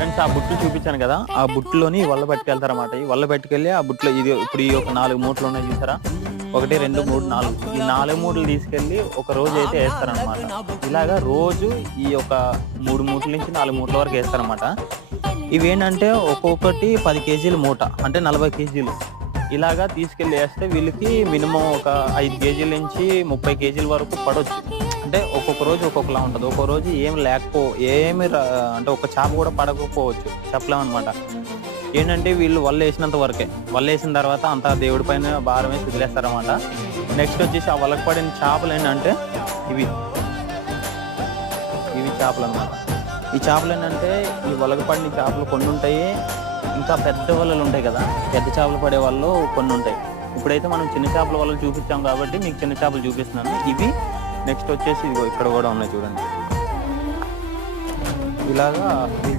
Friends ఆ బుట్లు చూపించాను కదా, ఆ బుట్టులోని వల్ల పట్టుకెళ్తారన్నమాట. ఈ వల్ల పట్టుకెళ్ళి ఆ బుట్లో ఇది ఇప్పుడు ఈ ఒక 4 మూటలు ఉన్నాయి చూసారా, 1 2 3 4, ఈ 4 మూటలు తీసుకెళ్ళి ఒక రోజు అయితే వేస్తారనమాట. ఇలాగా రోజు ఈ ఒక 3 మూటల నుంచి 4 మూటల వరకు వేస్తారనమాట. ఇవేంటంటే ఒక్కొక్కటి 10 కేజీల మూట, అంటే 40 కేజీలు. ఇలాగా తీసుకెళ్ళి వేస్తే వీళ్ళకి మినిమం ఒక 5 కేజీల నుంచి 30 కేజీల వరకు పడవచ్చు. అంటే ఒక్కొక్క రోజు ఒక్కొక్కలా ఉంటుంది. ఒక్కొక్క రోజు అంటే ఒక చేప కూడా పడకపోవచ్చు, చెప్పలేమన్నమాట. ఏంటంటే వీళ్ళు వల్ల వేసినంత వరకే, వల్ల వేసిన తర్వాత అంతా దేవుడి పైన భారం వేసి వదిలేస్తారన్నమాట. నెక్స్ట్ వచ్చేసి ఆ వలకు పడిన చేపలు ఏంటంటే ఇవి చేపలు అన్నమాట. ఈ చేపలు ఏంటంటే ఈ వలకు పడిన చేపలు కొన్ని ఉంటాయి, ఇంకా పెద్ద వలలు ఉంటాయి కదా, పెద్ద చేపలు పడే వాళ్ళు కొన్ని ఉంటాయి. ఇప్పుడైతే మనం చిన్న చేపల వలలు చూపించాం కాబట్టి మీకు చిన్న చేపలు చూపిస్తున్నాను. ఇవి నెక్స్ట్ వచ్చేసి ఇదిగో ఇక్కడ కూడా ఉన్నాయి చూడండి. ఇలాగా ఈ